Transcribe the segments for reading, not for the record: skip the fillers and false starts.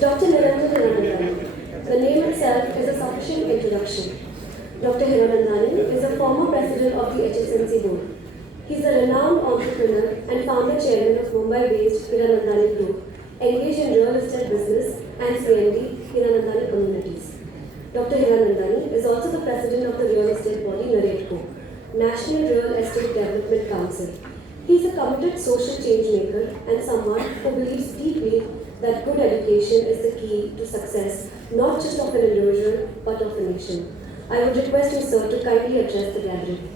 Dr. Hiranandani. The name itself is a sufficient introduction. Dr. Hiranandani is a former president of the HSNC board. He is a renowned entrepreneur and founder chairman of Mumbai-based Hiranandani Group, engaged in real estate business and CMD Hiranandani Communities. Dr. Hiranandani is also the president of the real estate body NAREDCO, National Real Estate Development Council. He is a committed social change maker and someone who believes deeply that good education is the key to success, not just of an individual, but of a nation. I would request you, sir, to kindly address the gathering.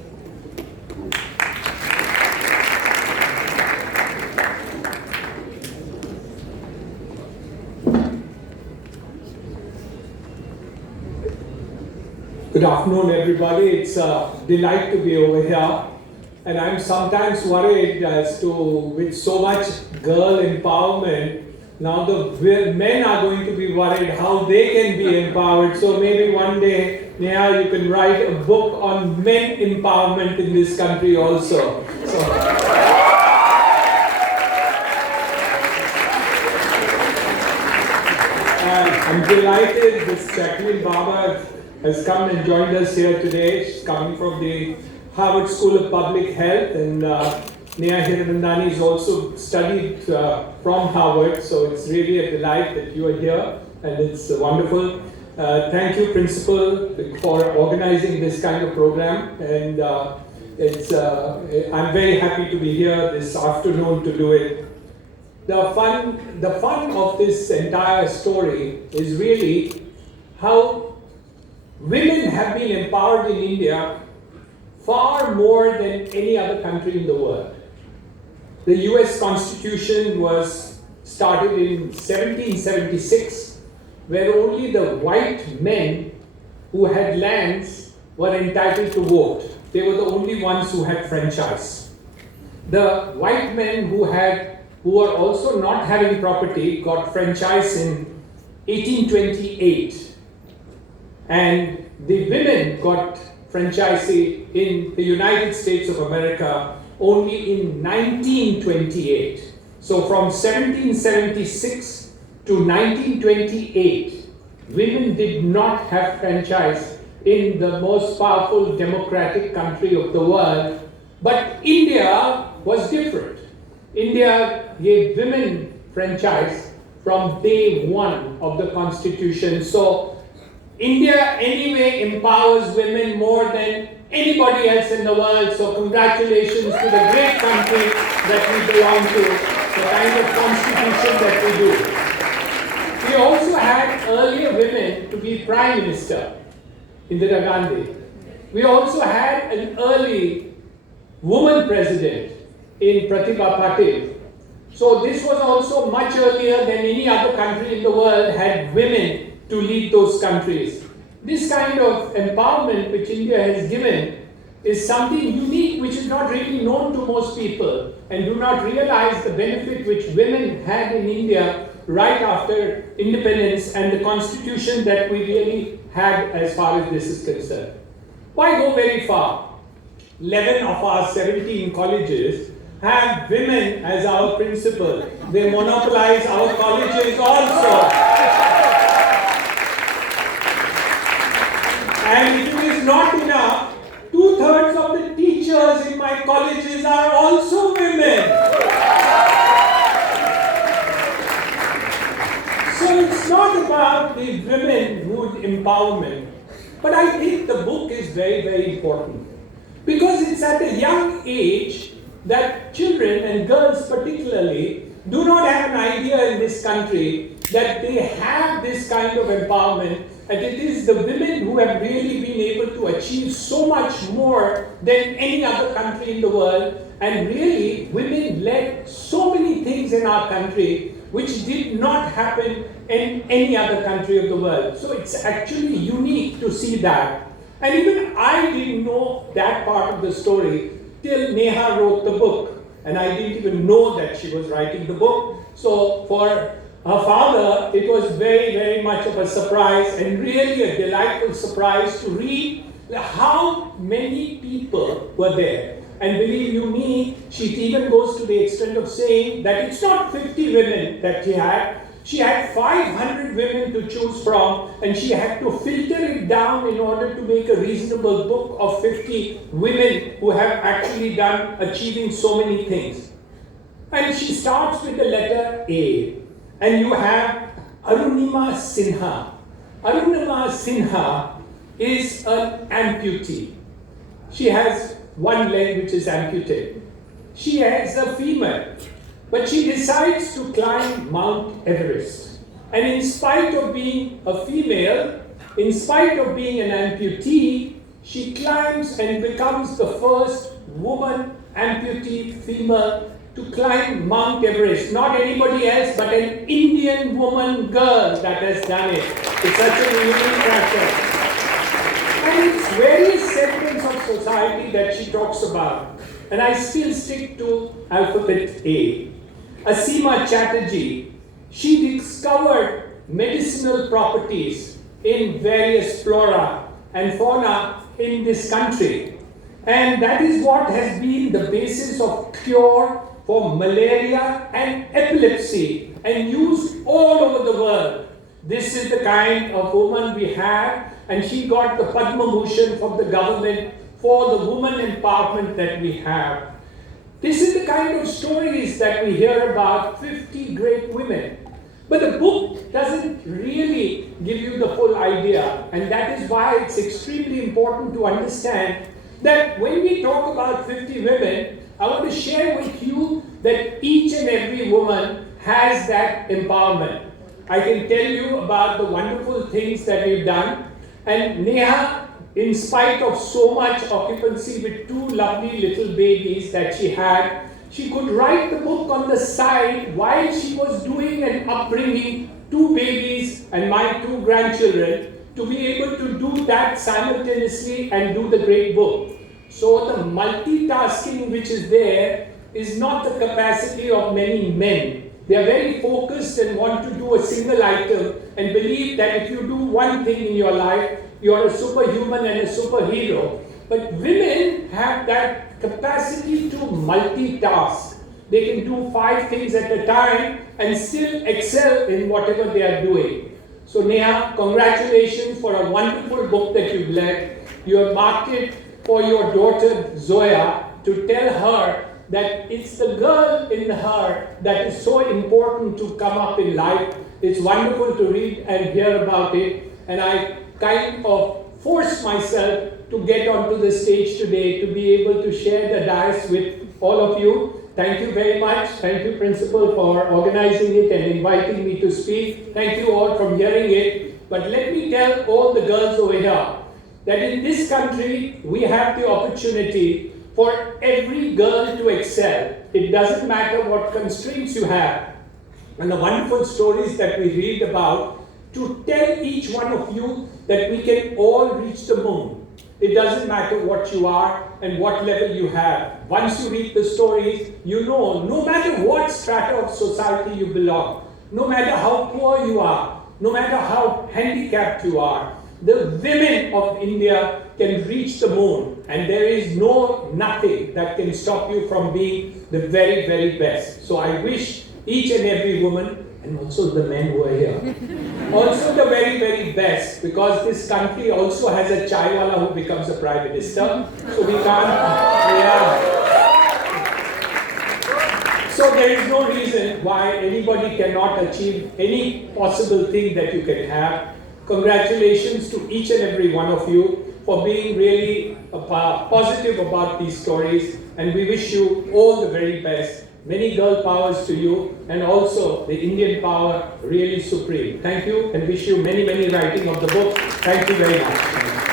Good afternoon, everybody. It's a delight to be over here. And I'm sometimes worried as to, with so much girl empowerment, now the men are going to be worried how they can be empowered. So maybe one day, Neha, you can write a book on men empowerment in this country also. I'm delighted this Jacqueline Baba has come and joined us here today. She's coming from the Harvard School of Public Health, and Neha Hiranandani has also studied from Harvard, so it's really a delight that you are here, and it's wonderful. Thank you, Principal, for organizing this kind of program, and I'm very happy to be here this afternoon to do it. The fun of this entire story is really how women have been empowered in India far more than any other country in the world. The US Constitution was started in 1776, where only the white men who had lands were entitled to vote. They were the only ones who had franchise. The white men who were also not having property got franchise in 1828. And the women got franchise in the United States of America only in 1928. So from 1776 to 1928, women did not have franchise in the most powerful democratic country of the world. But India was different. India gave women franchise from day one of the Constitution. So India anyway empowers women more than anybody else in the world. So congratulations to the great country that we belong to, the kind of constitution that we do. We also had earlier women to be Prime Minister, Indira Gandhi. We also had an early woman president in Pratibha Patil. So this was also much earlier than any other country in the world had women to lead those countries. This kind of empowerment which India has given is something unique which is not really known to most people and do not realize the benefit which women had in India right after independence and the constitution that we really had as far as this is concerned. Why go very far? 11 of our 17 colleges have women as our principal. They monopolize our colleges also. And if it is not enough, 2/3 of the teachers in my colleges are also women. So it's not about the womenhood empowerment, but I think the book is very, very important. Because it's at a young age that children and girls particularly do not have an idea in this country that they have this kind of empowerment. And it is the women who have really been able to achieve so much more than any other country in the world. And really, women led so many things in our country which did not happen in any other country of the world. So it's actually unique to see that. And even I didn't know that part of the story till Neha wrote the book. And I didn't even know that she was writing the book. So for her father, it was very, very much of a surprise and really a delightful surprise to read how many people were there. And believe you me, she even goes to the extent of saying that it's not 50 women that she had. She had 500 women to choose from, and she had to filter it down in order to make a reasonable book of 50 women who have actually done achieving so many things. And she starts with the letter A. And you have Arunima Sinha. Arunima Sinha is an amputee. She has one leg which is amputated. She is a female, but she decides to climb Mount Everest. And in spite of being a female, in spite of being an amputee, she climbs and becomes the first woman amputee female to climb Mount Everest. Not anybody else, but an Indian woman girl that has done it. It's such a unique factor. And it's various segments of society that she talks about. And I still stick to alphabet A. Asima Chatterjee, she discovered medicinal properties in various flora and fauna in this country. And that is what has been the basis of cure for malaria and epilepsy and used all over the world. This is the kind of woman we have, and she got the Padma Bhushan from the government for the woman empowerment that we have. This is the kind of stories that we hear about 50 great women. But the book doesn't really give you the full idea, and that is why it's extremely important to understand that when we talk about 50 women, I want to share with you that each and every woman has that empowerment. I can tell you about the wonderful things that we've done. And Neha, in spite of so much occupancy with two lovely little babies that she had, she could write the book on the side while she was doing and upbringing two babies and my two grandchildren, to be able to do that simultaneously and do the great book. So the multitasking which is there is not the capacity of many men. They are very focused and want to do a single item and believe that if you do one thing in your life, you are a superhuman and a superhero. But women have that capacity to multitask. They can do 5 things at a time and still excel in whatever they are doing. So Neha, congratulations for a wonderful book that you've led. You have marked it for your daughter Zoya to tell her that it's the girl in her that is so important to come up in life. It's wonderful to read and hear about it, and I kind of forced myself to get onto the stage today to be able to share the dais with all of you. Thank you very much. Thank you, Principal, for organizing it and inviting me to speak. Thank you all for hearing it. But let me tell all the girls over here that in this country, we have the opportunity for every girl to excel. It doesn't matter what constraints you have. And the wonderful stories that we read about to tell each one of you that we can all reach the moon. It doesn't matter what you are and what level you have. Once you read the stories, you know, no matter what strata of society you belong, no matter how poor you are, no matter how handicapped you are, the women of India can reach the moon, and there is nothing that can stop you from being the very, very best. So I wish each and every woman, and also the men who are here, also the very, very best, because this country also has a chaiwala who becomes a prime minister, so we can't, So there is no reason why anybody cannot achieve any possible thing that you can have. Congratulations to each and every one of you for being really positive about these stories, and we wish you all the very best. Many girl powers to you, and also the Indian power really supreme. Thank you, and wish you many, many writing of the book. Thank you very much.